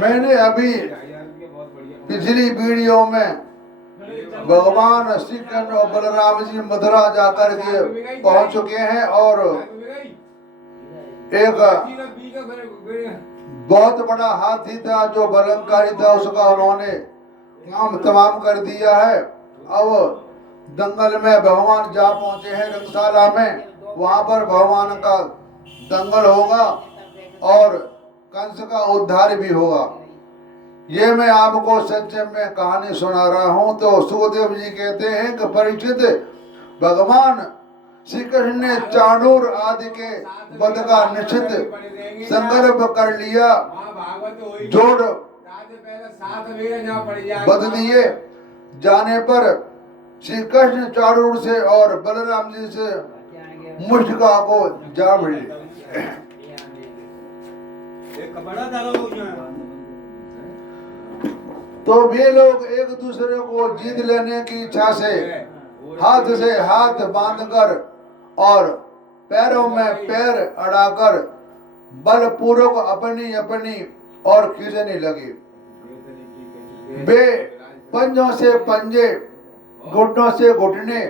मैंने अभी पिछली वीडियो में भगवान श्री कृष्ण और बलराम जी मथुरा जाकर के पहुंच चुके हैं और एक बहुत बड़ा हाथी था जो बलंकारी था, उसका उन्होंने काम तमाम कर दिया है। अब दंगल में भगवान जा पहुंचे हैं रंगशाला में, वहां पर भगवान का दंगल होगा और कंस का उद्धार भी होगा। ये मैं आपको सच्चे में कहानी सुना रहा हूं। तो सुखदेव जी कहते हैं कि परीक्षित, भगवान श्री कृष्ण ने चाणूर आदि के वध का निश्चित संकल्प कर लिया, जोड़ बध दिए जाने पर श्री कृष्ण चाणूर से और बलराम जी से मुष्टिका को जा मिले। तो वे लोग एक दूसरे को जीत लेने की इच्छा से हाथ बांधकर और पैरों में पैर अड़ाकर बलपूर्वक अपनी अपनी और खींचने लगे। वे पंजों से पंजे, घुटनों से घुटने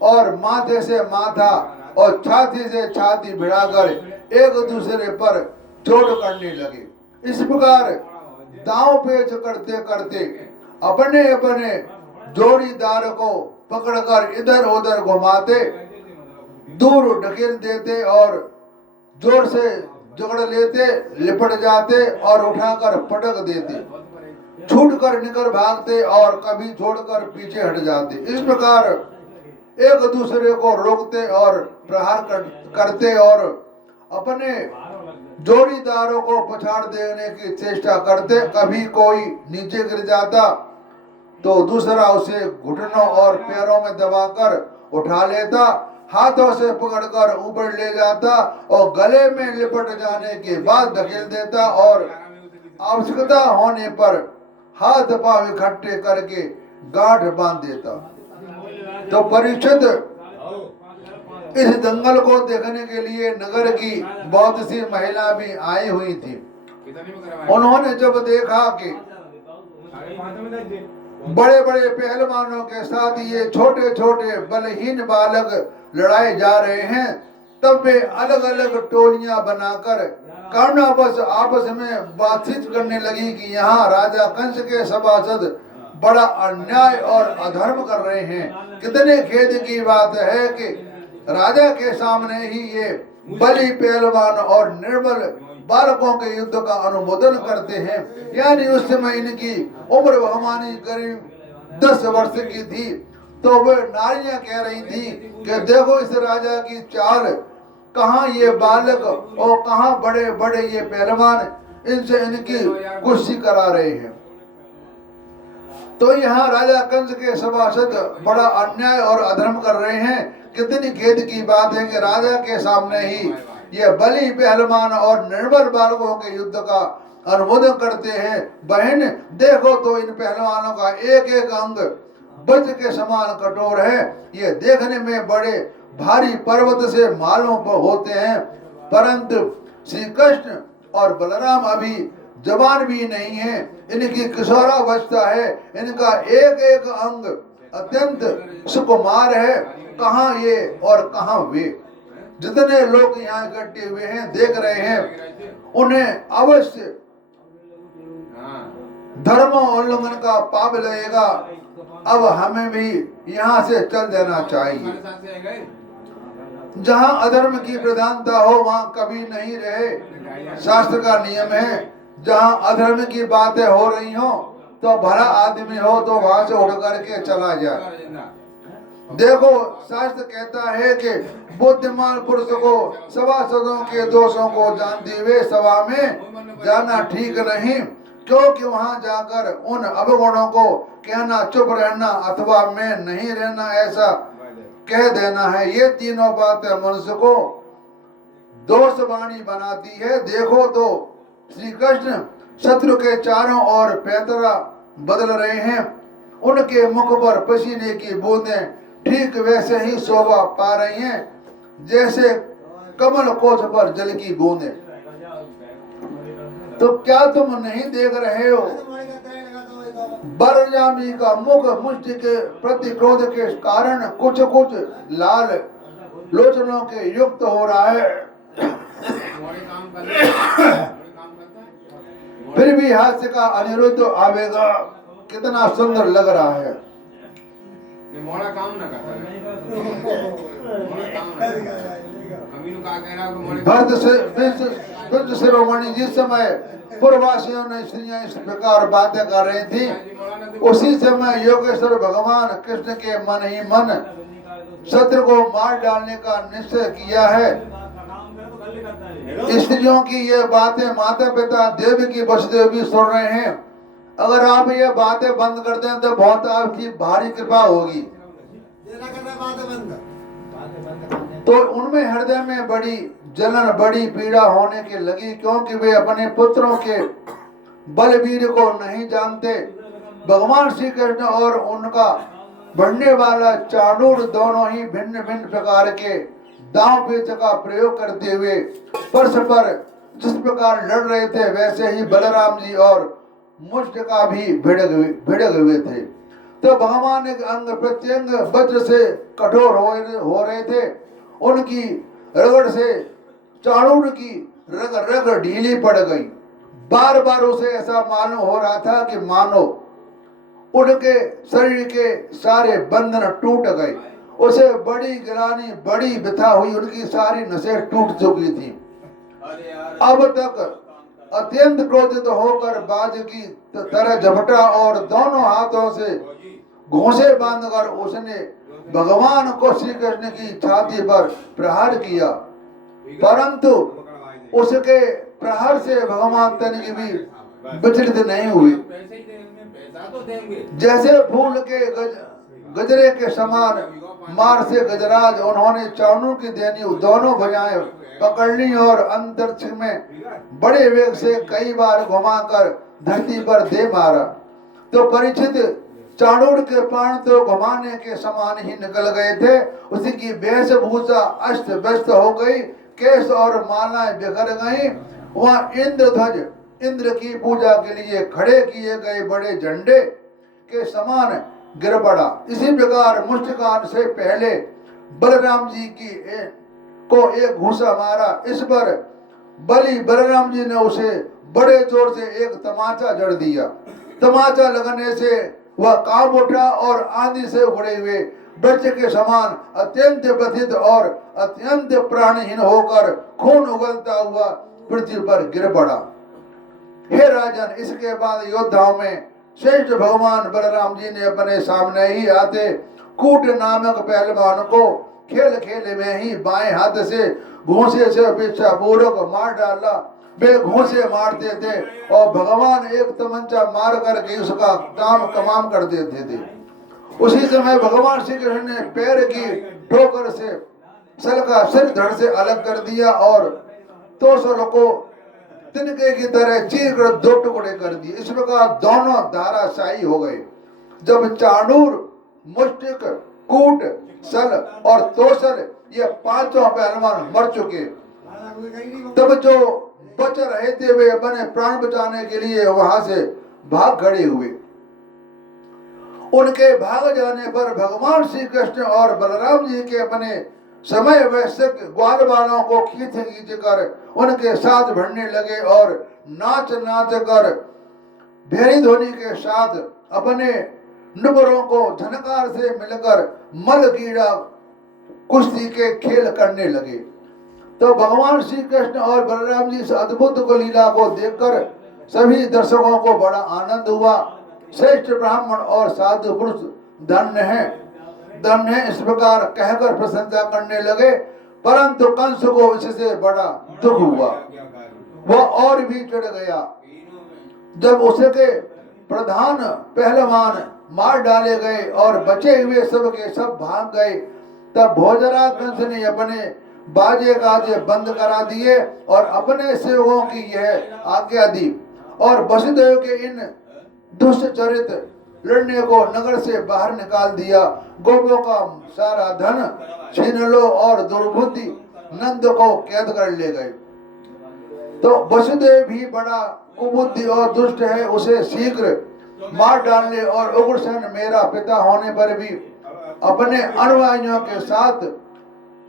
और माथे से माथा और छाती से छाती भिड़ाकर एक दूसरे पर चोट करने लगे। इस प्रकार दांव पेच करते करते अपने अपने जोड़ीदार को पकड़कर इधर उधर घुमाते, दूर ढकेल देते और जोर से जकड़ लेते, लिपट जाते और उठाकर पटक देते, छूट कर निकल भागते और कभी छोड़कर पीछे हट जाते। इस प्रकार एक दूसरे को रोकते और प्रहार करते और अपने जोड़ीदारों को पछाड़ देने की चेष्टा करते। कभी कोई नीचे गिर जाता तो दूसरा उसे घुटनों और पैरों में दबाकर उठा लेता, हाथों से पकड़कर ऊपर ले जाता और गले में लिपट जाने के बाद धकेल देता और आवश्यकता होने पर हाथ पांव इकट्ठे करके गांठ बांध देता। तो परीक्षित, इस दंगल को देखने के लिए नगर की बहुत सी महिला भी आई हुई थी। उन्होंने जब देखा कि बड़े बड़े पहलवानों के साथ ये छोटे छोटे बलहीन बालक लड़ाए जा रहे हैं, तब वे अलग अलग टोलियां बनाकर कामनावश आपस में बातचीत करने लगी कि यहाँ राजा कंस के सभासद बड़ा अन्याय और अधर्म कर रहे हैं। कितने खेद की बात है कि राजा के सामने ही ये बलि पहलवान और निर्बल बालकों के युद्ध का अनुमोदन करते हैं। यानी उस समय इनकी उम्र भगवानी करीब 10 वर्ष की थी। तो वे नारियां कह रही थी कि देखो इस राजा की चाल, कहाँ ये बालक और कहाँ बड़े बड़े ये पहलवान, इनसे इनकी कुश्ती करा रहे हैं। तो यहाँ राजा कंस के सभासद बड़ा अन्याय और अधर्म कर रहे हैं। कितनी खेद की बात है कि राजा के सामने ही ये बलि पहलवान और निर्बल बालकों के युद्ध का अनुमोदन करते हैं। बहन देखो तो इन पहलवानों का एक एक अंग वज्र के समान कठोर है। ये देखने में बड़े भारी पर्वत से मालूम होते हैं, परंतु श्री कृष्ण और बलराम अभी जवान भी नहीं है, इनकी किशोरावस्था है, इनका एक एक अंग अत्यंत सुकुमार है। कहाँ ये और कहाँ वे। जितने लोग यहाँ इकट्ठे हुए हैं देख रहे हैं, उन्हें अवश्य धर्म उल्लंघन का पाप लगेगा। अब हमें भी यहाँ से चल देना चाहिए। जहाँ अधर्म की प्रधानता हो वहाँ कभी नहीं रहे, शास्त्र का नियम है। जहाँ अधर्म की बातें हो रही हो तो भला आदमी हो तो वहां से उठ करके चला जाए। देखो शास्त्र कहता है कि बुद्धिमान पुरुष को सभासदों के दोषों को जानते हुए सभा में जाना ठीक नहीं, क्योंकि वहां जाकर उन अवगुणों को कहना चुप रहना अथवा मैं नहीं रहना ऐसा कह देना है। ये तीनों बातें मनुष्य को दोषवाणी बनाती है। देखो तो श्री कृष्ण शत्रु के चारों ओर पैतरा बदल रहे हैं, उनके मुख पर पसीने की बूंदें ठीक वैसे ही शोभा पा रही हैं जैसे कमल कोष पर जल की बूंदें। तो क्या तुम नहीं देख रहे हो बलरामी का मुख मुष्टि के प्रति क्रोध के कारण कुछ कुछ लाल लोचनों के युक्त हो रहा है। फिर भी हास्य का अनिरुद्ध आवेगा। कितना सुंदर लग रहा है। मोड़ा काम ना करता भक्त शिरोमणि जिस समय पूर्ववासियों ने स्त्रियां इस प्रकार बातें कर रही थी, उसी समय योगेश्वर भगवान कृष्ण के मन ही मन शत्रु को मार डालने का निश्चय किया है। स्त्रियों की ये बातें माता पिता देवी की वसुदेव भी सुन रहे हैं। अगर आप ये बातें बंद कर दें तो बहुत आपकी भारी कृपा होगी। तो उनमें हृदय में बड़ी जलन बड़ी पीड़ा होने की लगी, क्योंकि वे अपने पुत्रों के बलवीर को नहीं जानते। भगवान श्री कृष्ण और उनका बढ़ने वाला चाणूर दोनों ही भिन्न भिन्न प्रकार के दांव पेच का प्रयोग करते हुए परस्पर जिस प्रकार लड़ रहे थे, वैसे ही बलराम जी और मुष्ट का भी भिड़क हुए थे। तो भगवान एक अंग प्रत्यंग वज्र से कठोर हो रहे थे। उनकी रगड़ से चाणूर की रग रग ढीली पड़ गई। बार बार उसे ऐसा मालूम हो रहा था कि मानो उनके शरीर के सारे बंधन टूट गए। उसे बड़ी गिरानी बड़ी व्यथा हुई। उनकी सारी नसें टूट चुकी थी। अब तक अत्यंत क्रोधित होकर बाज की तरह झपटा और दोनों हाथों से घोंसे बांधकर उसने भगवान को श्री कृष्ण की छाती पर प्रहार किया, परंतु उसके प्रहार से भगवान तनिक भी विचलित नहीं हुए। जैसे फूल के गजरे के समान मार से गजराज उन्होंने चाणूर की देनी दोनों भुजाएं पकड़ ली और अंतरिक्ष में बड़े वेग से कई बार घुमाकर धरती पर दे मारा। तो परीक्षित चाणूर के प्राण तो घुमाने के समान ही निकल गए थे। उसी की वेशभूषा अस्त व्यस्त हो गई, केश और मालाएं बिखर गईं। वहाँ इंद्रध्वज इंद्र की पूजा के लिए खड़े किए गए बड़े झंडे के समान गिर पड़ा। इसी प्रकार मुष्टिकान से पहले बलराम जी को एक घूसा मारा। इस पर बलराम जी ने उसे बड़े जोर से एक तमाचा जड़ दिया। तमाचा लगने से वह कांप उठा और आंधी से उड़े हुए वृक्ष के समान अत्यंत व्यथित और अत्यंत प्राणहीन होकर खून उगलता हुआ पृथ्वी पर गिर पड़ा। हे राजन, इसके बाद योद्धाओं में श्रेष्ठ भगवान बलराम जी ने अपने सामने ही आते कूट नामक पहलवान को खेल खेल में ही बाएं हाथ से घूंसे से अपेक्षा पूर्वक मार डाला। वे घूंसे मारते थे और भगवान एक तमंचा मार करके उसका काम तमाम कर देते थे। उसी समय भगवान श्री कृष्ण ने पैर की ठोकर से सल का सिर धड़ से अलग कर दिया और तोसल को तिनके की तरह चीर कर दो टुकड़े कर दिए। इस प्रकार दोनों धाराशायी हो गए। जब चाणूर, मुष्टिक, कूट, सल और तोसल ये पांचों पहलवान मर चुके, तब जो बच रहे थे वे अपने प्राण बचाने के लिए वहां से भाग खड़े हुए। उनके भाग जाने पर भगवान श्री कृष्ण और बलराम जी के अपने समय वयस्क ग्वाल वालों को खींच खींच कर उनके साथ भिड़ने लगे और नाच नाच कर भेरी ध्वनि के साथ अपने नुपुरों को झनकार से मिलकर मल कीड़ा कुश्ती के खेल करने लगे। तो भगवान श्री कृष्ण और बलराम जी इस अद्भुत को लीला को देखकर सभी दर्शकों को बड़ा आनंद हुआ। श्रेष्ठ ब्राह्मण और साधु पुरुष धन्य है इस प्रकार कहकर प्रशंसा करने लगे। परंतु कंस को इससे बड़ा दुख हुआ। वह और भी चिढ़ गया। जब उसके प्रधान पहलवान मार डाले गए और बचे हुए सब के सब भाग गए, तब भोजराज कंस ने अपने बाजे गाजे बंद करा दिए और अपने सेवकों की यह आज्ञा दी और वसुदेव के इन दुष्ट चरित लड़ने को नगर से बाहर निकाल दिया। गोपों का सारा धन छीन लो और दुर्बुद्धि नंद को कैद कर ले गए। तो वसुदेव भी बड़ा कुबुद्धि और दुष्ट है, उसे शीघ्र मार डालने और उग्रसेन मेरा पिता होने पर भी अपने अनुयायियों के साथ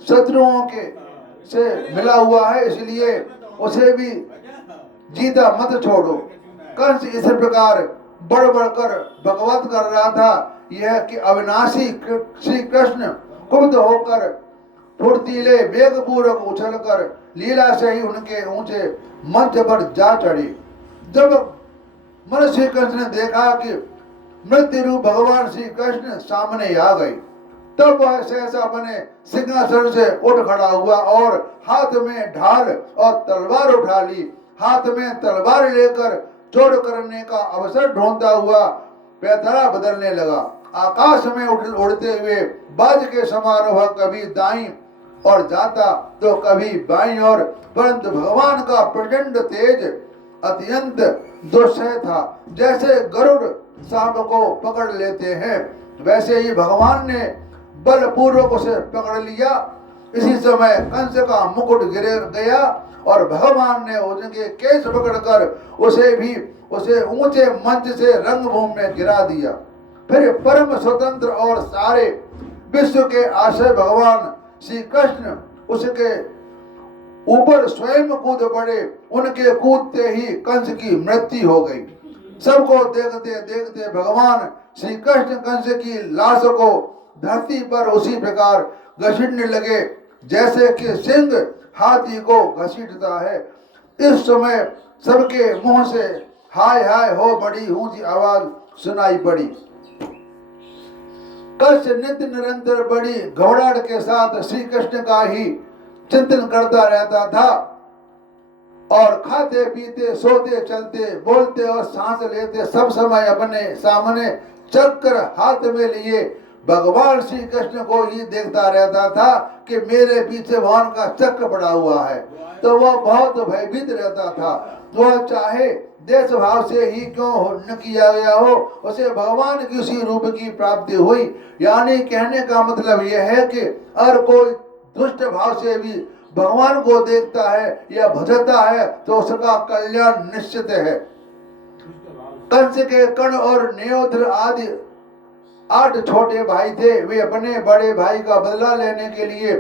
शत्रुओं के से मिला हुआ है, इसलिए उसे भी जीता मत छोड़ो। कंस इस प्रकार बढ़ बढ़कर बकवाद कर रहा था, यह कि अविनाशी श्री कृष्ण कुपित होकर फुर्तीले वेग पूर्वक उछलकर लीला से ही उनके ऊंचे मंच पर जा चढ़ी। जब मनुष्य कृष्ण ने देखा कि मृत्यु रूप भगवान श्री कृष्ण सामने आ गए, तब वह सहसा अपने सिंहासन से उठ खड़ा हुआ और हाथ में ढाल और तलवार उठा ली। हाथ में तलवार लेकर चोट करने का अवसर ढूंढता हुआ पैतरा बदलने लगा। आकाश में उड़ते हुए बाज के समान वह कभी दाईं और जाता तो कभी बाईं ओर, परंतु भगवान का प्रचंड तेज अत्यंत दुस्सह था। जैसे गरुड़ सांप को पकड़ लेते हैं, वैसे ही भगवान ने बलपूर्वक उसे पकड़ लिया। इसी समय कंस का मुकुट गिर गया और भगवान ने उनके केस पकड़कर उसे ऊंचे मंच से रंगभूमि में गिरा दिया। फिर परम स्वतंत्र और सारे विश्व के आश्रय भगवान श्री कृष्ण उसके ऊपर स्वयं कूद पड़े। उनके कूदते ही कंस की मृत्यु हो गई। सबको देखते देखते भगवान श्री कृष्ण कंस की लाश को धरती पर उसी प्रकार घसीटने लगे जैसे कि सिंह हाथी को घसीटता है। इस समय सबके मुंह से हाय हाय हो बड़ी ऊंची आवाज सुनाई पड़ी। कंस नित्य निरंतर बड़ी घबराहट के साथ श्री कृष्ण का ही चिंतन करता रहता था और खाते पीते सोते चलते बोलते और सांस लेते सब समय अपने सामने चक्र हाथ में लिए भगवान श्री कृष्ण को ही देखता रहता था कि मेरे पीछे भगवान का चक्र पड़ा हुआ है। तो वह बहुत भयभीत रहता था। वह चाहे देश भाव से ही क्यों न किया गया हो, उसे भगवान की उसी रूप की प्राप्ति हुई। यानी कहने का मतलब यह है कि अगर कोई दुष्ट भाव से भी भगवान को देखता है या भजता है तो उसका कल्याण निश्चित है। कंस के कर्ण और न्योत्र आदि 8 छोटे भाई थे। वे अपने बड़े भाई का बदला लेने के लिए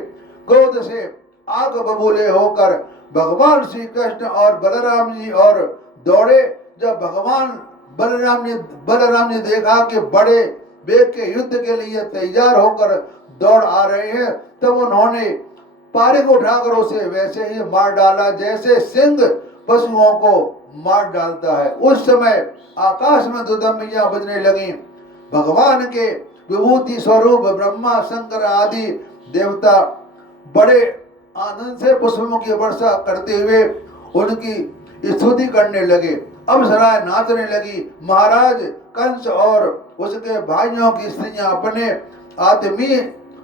क्रोध से आग बबूले होकर भगवान श्री कृष्ण और बलराम जी और दौड़े। जब भगवान बलराम ने देखा कि बड़े वेग के युद्ध के लिए तैयार होकर दौड़ आ रहे हैं, तब उन्होंने पारिक उठाकर उसे वैसे ही मार डाला जैसे सिंह पशुओं को मार डालता है। उस समय आकाश में दुदम्बियां बजने लगी। भगवान के विभूति स्वरूप ब्रह्मा शंकर आदि देवता बड़े आनंद से पुष्पों की वर्षा करते हुए उनकी स्तुति करने लगे। अप्सराएं नाचने लगी। महाराज कंस और उसके भाइयों की स्त्रियां अपने आत्मीय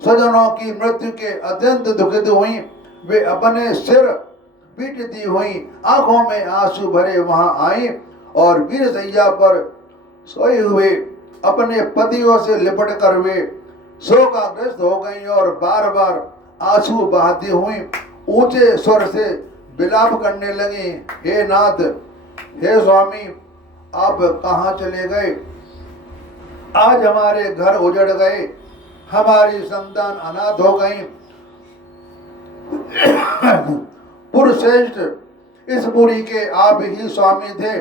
स्वजनों की मृत्यु के अत्यंत दुखित हुई। वे अपने सिर पीटती हुई आंखों में आंसू भरे वहां आई और वीरशैया पर सोए हुए अपने पतियों से लिपट कर वे शोकाग्रस्त हो गई और बार बार आंसू बहाती हुई ऊंचे स्वर से विलाप करने लगी, हे नाथ, हे स्वामी, आप कहाँ चले गए? आज हमारे घर उजड़ गए, हमारी संतान अनाथ हो गई। पुरुषश्रेष्ठ, इस पुरी के आप ही स्वामी थे।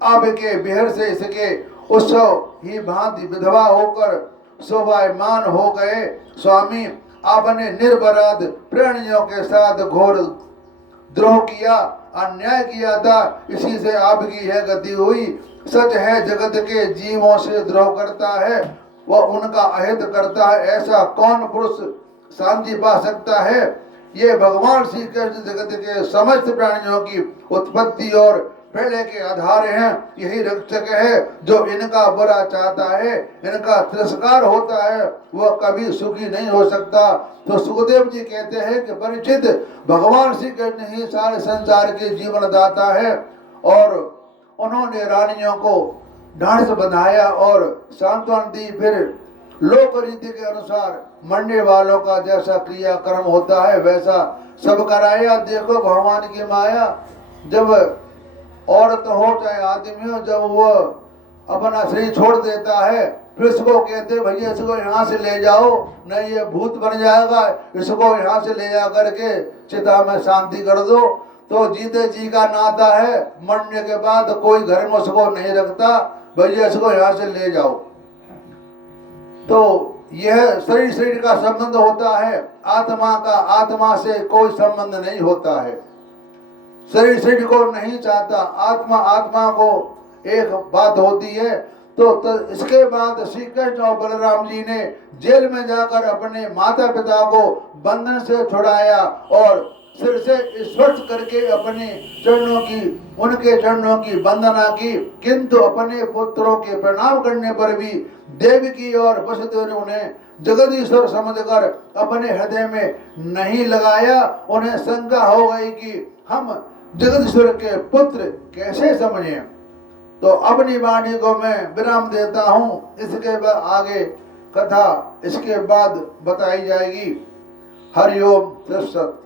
आपके बिहर से इसके उत्सव ही भांति विधवा होकर शोभायमान हो गए। स्वामी, आपने निर्बराध प्राणियों के साथ घोर द्रोह किया, अन्याय किया था, इसी से आपकी यह गति हुई। सच है, जगत के जीवों से द्रोह करता है वह उनका अहित करता है, ऐसा कौन पुरुष शांति पा सकता है? ये भगवान श्री कृष्ण जगत के समस्त प्राणियों की उत्पत्ति और प्रलय के आधार हैं। यही रक्षक है। जो इनका बुरा चाहता है, इनका तिरस्कार होता है, वह कभी सुखी नहीं हो सकता। तो सुखदेव जी कहते हैं कि परीक्षित, भगवान श्री कृष्ण ही सारे संसार के जीवन दाता है और उन्होंने रानियों को ढांढस बंधाया और सांत्वना दी। फिर लोक रीति के अनुसार मरने वालों का जैसा क्रियाक्रम होता है वैसा सब कराया। देखो भगवान की माया। जब औरत हो चाहे आदमी हो, जब वो अपना शरीर छोड़ देता है, फिर इसको कहते भैया इसको यहाँ से ले जाओ, नहीं ये भूत बन जाएगा, इसको यहाँ से ले जा करके चिता में शांति कर दो। तो जीते जी का नाता है, मरने के बाद कोई घर में उसको नहीं रखता, भैया इसको यहाँ से ले जाओ। तो यह शरीर का संबंध होता है, आत्मा का आत्मा से कोई संबंध नहीं होता है। शरीर को नहीं चाहता, आत्मा आत्मा को एक बात होती है। तो इसके बाद श्री कृष्ण और बलराम जी ने जेल में जाकर अपने माता पिता को बंधन से छुड़ाया और सिर से स्पर्श करके अपने चरणों की, उनके चरणों की वंदना की। किंतु अपने पुत्रों के प्रणाम करने पर भी देवकी और वसुदेव ने उन्हें जगदीश्वर समझकर अपने हृदय में नहीं लगाया। उन्हें शंका हो गई कि हम जगदीश्वर के पुत्र कैसे समझें। तो अपनी वाणी को मैं विराम देता हूँ, इसके बाद आगे कथा इसके बाद बताई जाएगी। हरिओम तत्सत।